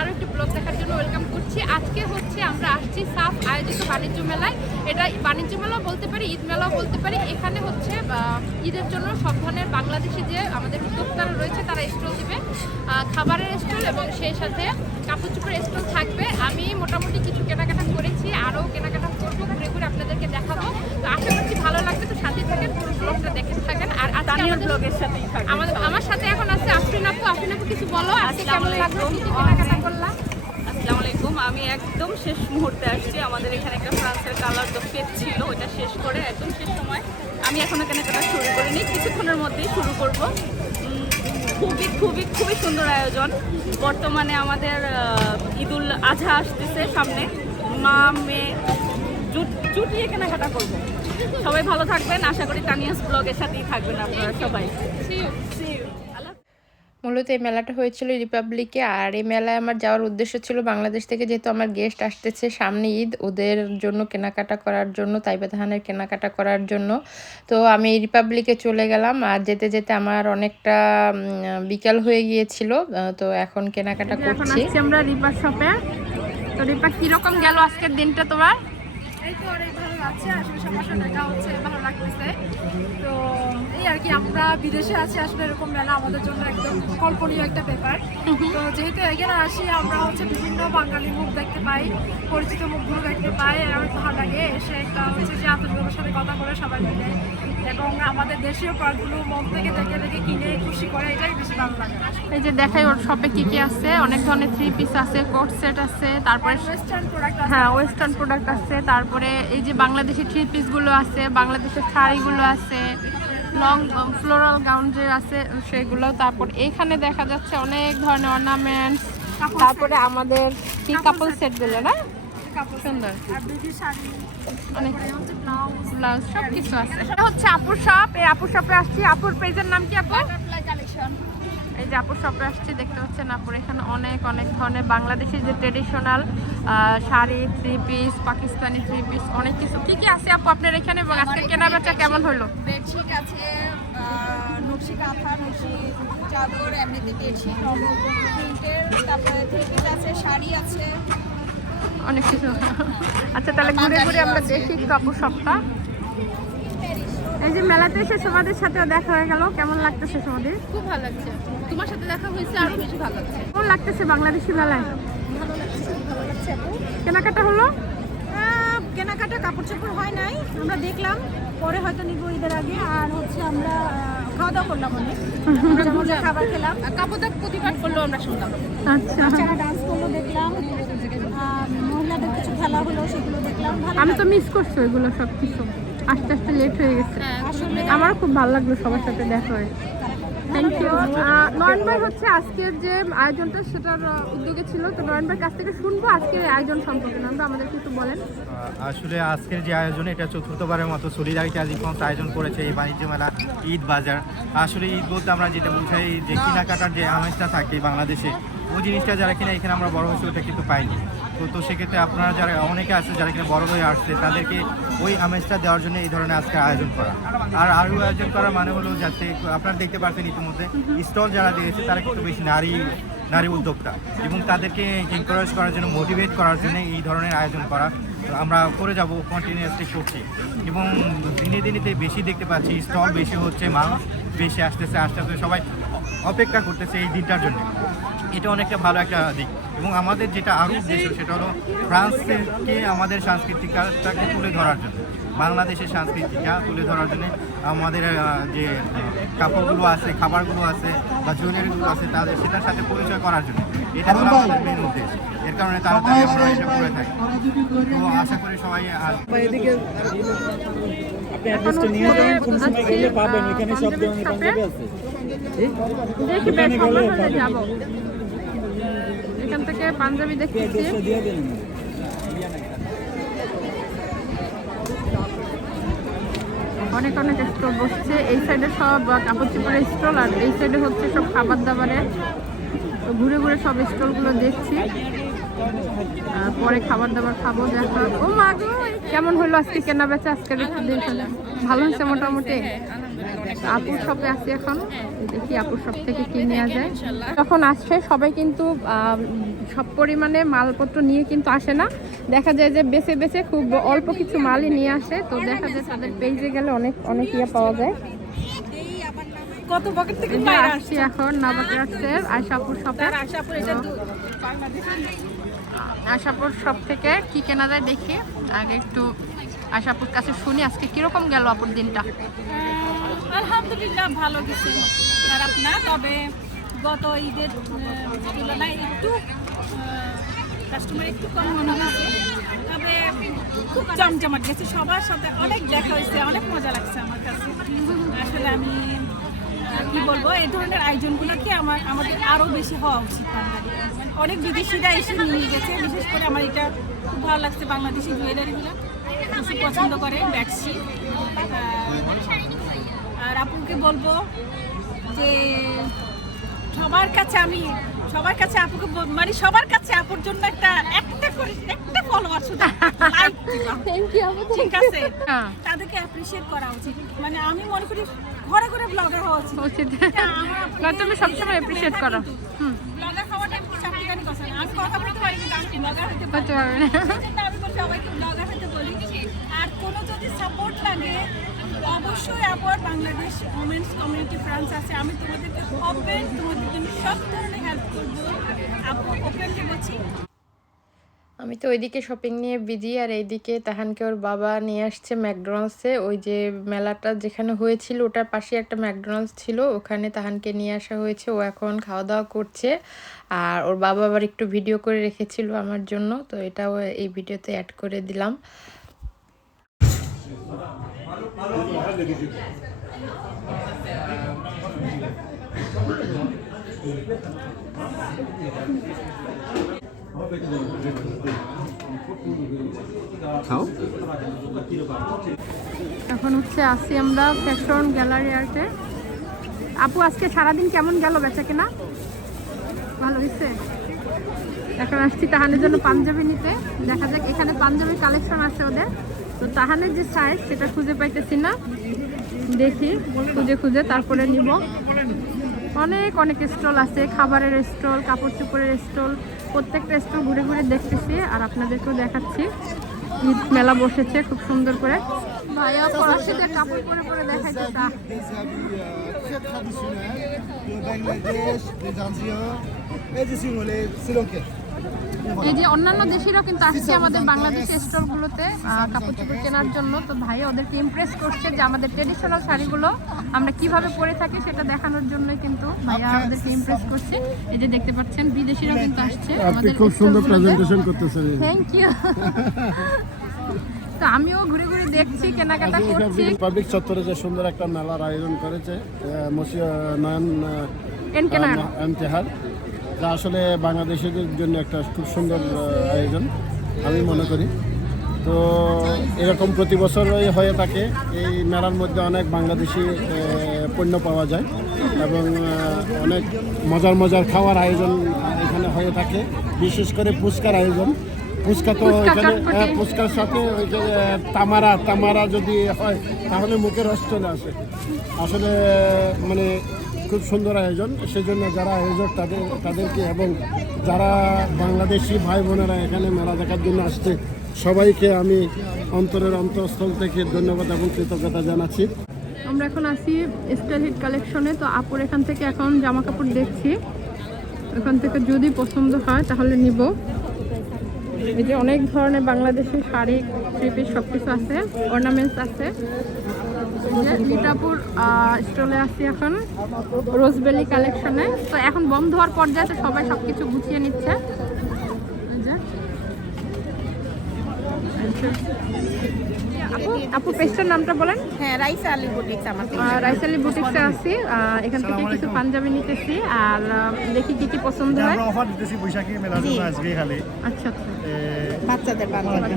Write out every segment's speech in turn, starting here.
আরও একটি ব্লগ দেখার জন্য ওয়েলকাম করছি। আজকে হচ্ছে আমরা আসছি সাফ আয়োজিত বাণিজ্য মেলায়। এটা বাণিজ্য মেলা বলতে পারি, ঈদ মেলাও বলতে পারি। এখানে হচ্ছে ঈদের জন্য সব ধরনের বাংলাদেশি যে আমাদের উদ্যোক্তারা রয়েছে তারা স্টল দিবে, খাবারের স্টল এবং সেই সাথে কাপড় চোপড়ের স্টল থাকবে। আমি মোটামুটি কিছু কেনাকাটা করেছি, আরও কেনাকাটা করবো, ঘুরে ঘুরে আপনাদেরকে দেখাবো। তো আশা করছি ভালো লাগবে, তো সাথে থাকেন, পুরো ব্লগটা দেখে থাকেন। আর আজকে ব্লগের সাথেই আমার সাথে এখন আছে আফরিন আপু। আফরিন আপু কিছু বলো, আজকে কেমন লাগলো, কি কি কেনাকাটা করলাম? আসসালামু আলাইকুম। আমি একদম শেষ মুহূর্তে আসছি। আমাদের এখানে একটা ফ্রান্সের কালার তো ফেট ছিল, ওটা শেষ করে একদম শেষ সময়। আমি এখনো কেনাকাটা শুরু করিনি, কিছুক্ষণের মধ্যেই শুরু করব। খুবই খুবই খুবই সুন্দর আয়োজন। বর্তমানে আমাদের ঈদুল আজহা আসতেছে সামনে, মা মেয়ে জুটিয়ে কেনাকাটা করব। সবাই ভালো থাকবেন, আশা করি তানিয়াস ব্লগের সাথেই থাকবেন আপনারা সবাই। মূলত এই মেলাটা হয়েছিল রিপাবলিকে। আর এই মেলায় আমার যাওয়ার উদ্দেশ্য ছিল বাংলাদেশ থেকে, যেহেতু আমার গেস্ট আসতেছে সামনে ঈদ, ওদের জন্য কেনাকাটা করার জন্য, তাইবা ধানের কেনাকাটা করার জন্য। তো আমি রিপাবলিকে চলে গেলাম। আর যেতে যেতে আমার অনেকটা বিকাল হয়ে গিয়েছিল। তো এখন কেনাকাটা করছি। আমরা রিপা শপে। তো রিপা কিরকম গেল আজকের দিনটা তোমার? এই তো অনেক ভালো লাগছে, আসলে সবার সাথে দেখা হচ্ছে, ভালো লাগতেছে। তো এই আর কি, আমরা বিদেশে আছি, আসলে এরকম মেলা আমাদের জন্য একদম কল্পনীয় একটা ব্যাপার। তো যেহেতু এখানে আসি, আমরা হচ্ছে বিভিন্ন বাঙালি মুখ দেখতে পাই, পরিচিত মুখগুলো দেখতে পাই, আর অনেক ভালো লাগে। এসে একটা হচ্ছে যে আত্মীয়দের সাথে কথা বলে সবাই মিলে, এবং আমাদের দেশীয় প্রোডাক্টগুলো মন থেকে দেখে দেখে কিনে খুশি করে, এটাই বেশি ভালো লাগে। এই যে দেখাই ওর শপে কি কি আছে, অনেক ধরনের থ্রি পিস আছে, কোট সেট আছে, তারপরে ওয়েস্টার্ন প্রোডাক্ট আছে। হ্যাঁ ওয়েস্টার্ন প্রোডাক্ট আছে, তারপরে এই যে বাংলাদেশি থ্রি পিসগুলো আছে, বাংলাদেশের শাড়িগুলো আছে, লং ফ্লোরাল গাউন যে আছে সেগুলো। তারপর এখানে দেখা যাচ্ছে অনেক ধরনের অর্নামেন্টস, তারপরে আমাদের কি কাপল সেটগুলো না সুন্দর, আর বিউটি শাড়ি, অনেক হচ্ছে ব্লাউজ, ব্লাউজ সব কিছু আছে। এটা হচ্ছে আপুর শপ। এই আপুর শপে আসছি। আপুর পেজের নাম কি আপু? Butterfly collection. এই যে আপুর শপে আসছি, দেখতে পাচ্ছেন আপুর এখানে অনেক অনেক ধরনের বাংলাদেশি যে traditional sari, three piece, Pakistani three piece, অনেক কিছু। কি কি আছে আপু আপনার এখানে, এবং আজকে কেনাবেচা কেমন হলো? বেডশিট আছে, নকশি কাঁথা, নকশি চাদর, এমনিতে বেডশিট প্রিন্টের, তারপরে থ্রি পিস আছে, শাড়ি আছে, অনেক কিছু। আচ্ছা তাহলে ঘুরে ঘুরে আমরা দেখি একটু আপুর শপটা। এই যে মেলাতে এসে সমাদের সাথেও দেখা হয়ে গেল, কেমন লাগতেছে সমাদের? খুব ভালো লাগছে। তোমার সাথে দেখা হয়েছে, আরো বেশি ভালো লাগছে। কেমন লাগতেছে বাংলাদেশি মেলায়? ভালো লাগছে, ভালো লাগছে আপু। কেনাকাটা হলো? কেনাকাটা কাপড় চোপড় হয় নাই, আমরা দেখলাম, পরে হয়তো নিব ঈদের আগে। আর হচ্ছে আমরা খাওয়া দাওয়া করলাম, অনেক মজা খাবার খেলাম, কাপড় দাপ প্রতিবাদ করলো, আমরা শুনলাম, আচ্ছা বাচ্চারা ডান্স করলো দেখলাম, মহিলাদের কিছু খেলা হলো সেগুলো দেখলাম। ভালো আমি তো মিস করছি ওইগুলো সব কিছু, আস্তে আস্তে লেট হয়ে গেছে। আসলে আমারও খুব ভালো লাগলো সবার সাথে দেখা হয়ে। Thank you. নয়ন ভাই হচ্ছে আজকের যে আয়োজনটা সেটার উদ্যোগে ছিল। তো নয়ন ভাইয়ের কাছ থেকে শুনবো আজকের আয়োজন সম্পর্কে। নয়ন ভাই আমাদেরকে একটু বলেন। আসলে আজকের যে আয়োজন, এটা চতুর্থবারের মতো সলিডারিটি আজিফন্স আয়োজন করেছে এই বাণিজ্য মেলা ঈদ বাজার। আসলে ঈদ বলতে আমরা যেটা বুঝাই, যে কেনাকাটার যে আমেজটা থাকে বাংলাদেশে, ওই জিনিসটা যারা কিনা এখানে আমরা বড় হয়েছে ওটা কিন্তু পাইনি। তো সেক্ষেত্রে আপনারা যারা অনেকে আছে যারা কিনা বড় হয়ে আসছে, তাদেরকে ওই আমেজটা দেওয়ার জন্য এই ধরনের আজকে আয়োজন করা। আর আরও আয়োজন করার মানে হলো যাতে আপনারা দেখতে পাচ্ছেন ইতিমধ্যে স্টল যারা দিয়েছে তারা কিন্তু বেশি নারী উদ্যোক্তা, এবং তাদেরকে এনকারেজ করার জন্য, মোটিভেট করার জন্য এই ধরনের আয়োজন করা। আমরা করে যাব, কন্টিনিউয়াসলি করছি, এবং দিনে দিনে বেশি দেখতে পাচ্ছি স্টল বেশি হচ্ছে, মানুষ বেশি আসতেছে, আস্তে আস্তে সবাই অপেক্ষা করতেছে এই দিনটার জন্য। এটা অনেকটা ভালো একটা দিক। এবং আমাদের যেটা আরও উদ্দেশ্য সেটা হলো ফ্রান্সকে আমাদের সাংস্কৃতিকতাকে তুলে ধরার জন্য, বাংলাদেশের সংস্কৃতিটা তুলে ধরার জন্য, আমাদের যে কাপড়গুলো আছে, খাবারগুলো আছে বা জুয়েলারিগুলো আছে, তাদের সেটার সাথে পরিচয় করার জন্য। এটা হলো আমাদের মেন উদ্দেশ্য। এর কারণে তাড়াতাড়ি আমরা এটা করে থাকি। তো আশা করি সবাই এখান থেকে পাঞ্জাবি দেখতেছি, অনেক অনেক স্টল বসছে। এই সাইডে সব কাপড় চোপড়ের স্টল, আর এই সাইডে হচ্ছে সব খাবার দাবারের। তো ঘুরে ঘুরে সব স্টলগুলো দেখছি, পরে খাবার দাবার খাবো। দেখা। ও মা গো, কেমন হলো আজকে কেনা বেচা? আজকের একটু দিন ভালো হয়েছে মোটামুটি। আপুর শপে আছি এখন, দেখি আপুর শপ থেকে কি নেওয়া যায়। যখন আসছে সবাই কিন্তু সব পরিমাণে মালপত্র নিয়ে কিন্তু আসে না, দেখা যায় যে বেছে বেছে খুব অল্প কিছু মালই নিয়ে আসে। তো দেখা যায় তাদের পেজে গেলে অনেক অনেক ইয়ে পাওয়া যায়। কত পকেট থেকে এই যে আসছি এখন নবাবগঞ্জের আশাপুর শপে। আশাপুর শপ থেকে কি কেনা যায় দেখি। আগে একটু আশাপুর কাছে শুনি আজকে কিরকম গেল আপুর দিনটা। আলহামদুলিল্লাহ ভালো কিছু খারাপ না, তবে গত ঈদের তুলনায় একটু কাস্টমার একটু কম মনে হয়েছে, তবে খুব জমজমাট গেছে, সবার সাথে অনেক দেখা হয়েছে, অনেক মজা লাগছে আমার কাছে। আসলে আমি কি বলবো, এই ধরনের আয়োজনগুলোকে আমাদের আরও বেশি হওয়া উচিত। অনেক বিদেশিরা এসে নিয়ে গেছে, বিশেষ করে আমার এটা খুব ভালো লাগছে, বাংলাদেশি জুয়েলারিগুলো বেশি পছন্দ করে ব্যাগসি। আর আপুকে বলবো যে সবার কাছে আপুকে মানে সবার কাছে আপুর জন্য একটা ফলোয়ার শুধু লাইক দিবা, ঠিক আছে? তাদেরকে অ্যাপ্রিশিয়েট করা উচিত। মানে আমি মনে করি ঘরে ঘরে ব্লগার হওয়া উচিত। না, তুমি সবসময় অ্যাপ্রিশিয়েট করো। ব্লগার হওয়াটা চাকরিগানি কথা না, আমি কথা বলতে পারি কিন্তু আমি ব্লগার হতে পারি না। আমি বলছি সবাইকে ব্লগার হতে বলি। আর কোনো যদি সাপোর্ট লাগে অবশ্যই আবার বাংলাদেশ ওমেন্স কমিউনিটি ফ্রান্স আছে, আমি তোমাদেরকে তোমাদের জন্য সব ধরনের হেল্প করবো। আপু ওপেনলি বলছি। আমি তো ওইদিকে শপিং নিয়ে বিজি, আর এইদিকে তাহানকে ওর বাবা নিয়ে আসছে ম্যাকডোনাল্ডসে। ওই যে মেলাটা যেখানে হয়েছিল ওটার পাশে একটা ম্যাকডোনাল্ডস ছিল, ওখানে তাহানকে নিয়ে আসা হয়েছে। ও এখন খাওয়া দাওয়া করছে, আর ওর বাবা আবার একটু ভিডিও করে রেখেছিল আমার জন্য, তো এটাও এই ভিডিওতে অ্যাড করে দিলাম। এখন হচ্ছে আসি আমরা ফ্যাশন গ্যালারি আর্টে। আপু আজকে সারাদিন কেমন গেল বেচা কেনা? ভালো হয়েছে। এখন আসছি তাহানের জন্য পাঞ্জাবি নিতে, দেখা যাক এখানে পাঞ্জাবি কালেকশন আছে ওদের। তো তাহানের যে সাইজ সেটা খুঁজে পাইতেছি না, দেখি খুঁজে তারপরে নিব। অনেক অনেক স্টল আছে, খাবারের স্টল, কাপড় চোপড়ের স্টল, প্রত্যেকটা স্টল ঘুরে ঘুরে দেখতেছি আর আপনাদেরকেও দেখাচ্ছি। ঈদ মেলা বসেছে খুব সুন্দর করে। ভাইয়া ফরাসিতে কাপড় পরে পরে দেখাইতেছে। এই যে অন্যান্য দেশিরাও কিন্তু আসছে আমাদের বাংলাদেশের স্টলগুলোতে কাপড় চোপড় কেনার জন্য। তো ভাই ওদেরকে ইমপ্রেস করছে যে আমাদের ট্রেডিশনাল শাড়িগুলো আমরা কিভাবে পরে থাকি সেটা দেখানোর জন্যই কিন্তু ভাইয়া ওদেরকে ইমপ্রেস করছে। এই যে দেখতে পাচ্ছেন বিদেশিরাও কিন্তু আসছে আমাদের। খুব সুন্দর প্রেজেন্টেশন করতেছেন। Thank you. তো আমিও ঘুরে ঘুরে দেখছি, কেনাকাটা করছি। পাবলিক চত্বরে যে সুন্দর একটা মেলার আয়োজন করেছে নয়ন এমতেহার, যা আসলে বাংলাদেশিদের জন্য একটা খুব সুন্দর আয়োজন আমি মনে করি। তো এরকম প্রতি বছরই হয়ে থাকে। এই মেলার মধ্যে অনেক বাংলাদেশি পণ্য পাওয়া যায় এবং অনেক মজার খাওয়ার আয়োজন এখানে হয়ে থাকে, বিশেষ করে ফুচকার আয়োজন। ফুচকা তো এখানে ফুচকার সাথে ওই যে তামারা যদি হয় তাহলে মুখে রস চলে আসে। আসলে মানে খুব সুন্দর আয়োজন, সেজন্য যারা আয়োজক তাদেরকে এবং যারা বাংলাদেশি ভাই বোনেরা এখানে মেলা দেখার জন্য আসছে সবাইকে আমি অন্তরের অন্তঃস্থল থেকে ধন্যবাদ এবং কৃতজ্ঞতা জানাচ্ছি। আমরা এখন আছি স্টাইল হিট কালেকশনে। তো আপুর এখান থেকে এখন জামা কাপড় দেখছি, এখান থেকে যদি পছন্দ হয় তাহলে নিব। এই যে অনেক ধরনের বাংলাদেশি শাড়ি, থ্রি পিস সব কিছু আছে, অর্নামেন্টস আছে। লিটাপুর স্টলে আছি এখন রোজবেলি কালেকশনে। তো এখন বন্ধ হওয়ার পর্যায়ে তো সবাই সবকিছু গুছিয়ে নিচ্ছে। আপু পেজটার নামটা বলেন। হ্যাঁ, রাইসা আলী বুটিক্স। রাইসা আলী বুটিক্সে আছি, এখান থেকে কিছু পাঞ্জাবি নিতেছি আর দেখি কি কি পছন্দ হয়। আমরা অফার দিতেছি বৈশাখী মেলার জন্য আজকে খালি। আচ্ছা বাচ্চাদের পাঞ্জাবি।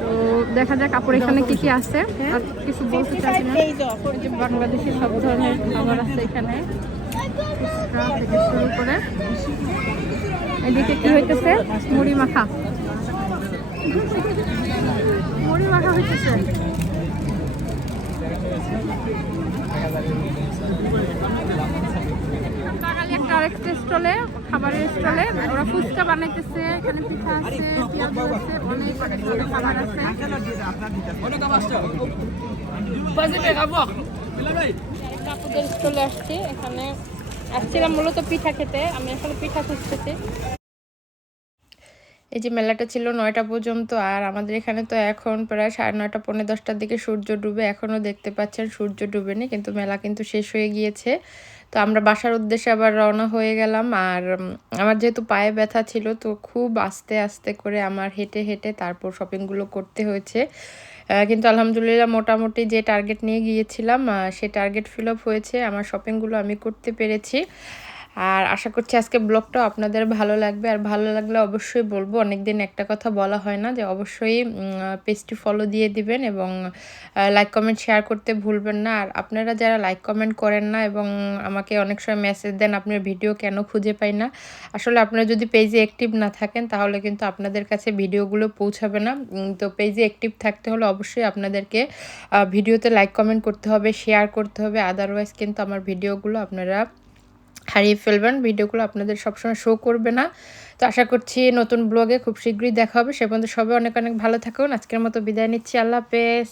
তো দেখা যাক কাপড় এখানে কি কি আছে। আর কিছু বলতে চাই না, যে বাংলাদেশি সব ধরনের খাবার আছে এখানে থেকে শুরু করে। এদিকে কি হইতেছে, মুড়ি মাখা হইতেছে। বাঙালি একটা আরেকটা স্টলে, খাবারের স্টলে ওরা ফুচকা বানাইতেছে, এখানে পিঠা আছে, পেঁয়াজু আছে, অনেক অনেক খাবার আছে। কাপুদের স্টলে আসছি, এখানে আসছিলাম মূলত পিঠা খেতে, আমি আসলে পিঠা খুঁজতেছি। এই যে মেলাটা ছিল 9টা পর্যন্ত, আর আমাদের এখানে তো এখন প্রায় 9:30 পৌনে 10টার দিকে সূর্য ডুবে। এখনও দেখতে পাচ্ছেন সূর্য ডুবেনি, কিন্তু মেলা কিন্তু শেষ হয়ে গিয়েছে। তো আমরা বাসার উদ্দেশ্যে আবার রওনা হয়ে গেলাম। আর আমার যেহেতু পায়ে ব্যথা ছিল, তো খুব আস্তে আস্তে করে আমার হেঁটে হেঁটে তারপর শপিংগুলো করতে হয়েছে। কিন্তু আলহামদুলিল্লাহ মোটামুটি যে টার্গেট নিয়ে গিয়েছিলাম সে টার্গেট ফিল আপ হয়েছে, আমার শপিংগুলো আমি করতে পেরেছি। আর আশা করছি আজকে ব্লগটাও আপনাদের ভালো লাগবে। আর ভালো লাগলে অবশ্যই বলবো, অনেকদিন একটা কথা বলা হয় না, যে অবশ্যই পেজটি ফলো দিয়ে দিবেন এবং লাইক কমেন্ট শেয়ার করতে ভুলবেন না। আর আপনারা যারা লাইক কমেন্ট করেন না এবং আমাকে অনেক সময় মেসেজ দেন আপনার ভিডিও কেন খুঁজে পাই না, আসলে আপনারা যদি পেজে অ্যাক্টিভ না থাকেন তাহলে কিন্তু আপনাদের কাছে ভিডিওগুলো পৌঁছাবে না। তো পেজে অ্যাক্টিভ থাকতে হলে অবশ্যই আপনাদেরকে ভিডিওতে লাইক কমেন্ট করতে হবে, শেয়ার করতে হবে, আদারওয়াইজ কিন্তু আমার ভিডিওগুলো আপনারা হারিয়ে ফেলবেন, ভিডিওগুলো আপনাদের সবসময় শো করবে না। তো আশা করছি নতুন ব্লগে খুব শীঘ্রই দেখা হবে। সে পর্যন্ত সবাই অনেক অনেক ভালো থাকুন। আজকের মতো বিদায় নিচ্ছি, আল্লাহ হাফেজ।